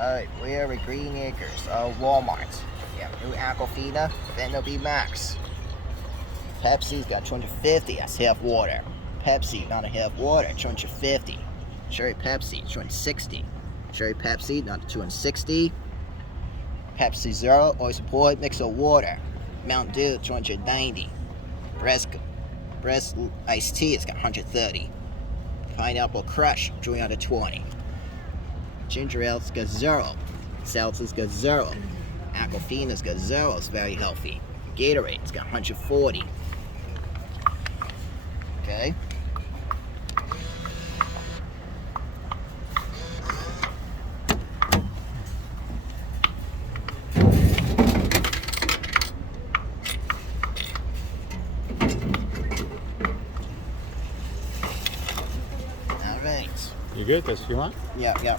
Alright, we are at Green Acres, Walmart. Yeah, new Aquafina, Vendo BMax. Pepsi's got 250, that's half water. Pepsi, not a half water, 250. Cherry Pepsi, 260. Cherry Pepsi, not 260. Pepsi Zero, oil support, mix of water. Mountain Dew, 290. Breast iced tea, it's got 130. Pineapple Crush, 320. Ginger ale's got 0. Seltzer's got 0. Aquafina's got 0. It's very healthy. Gatorade's got 140. Okay. All right. You good? That's what you want? Yeah.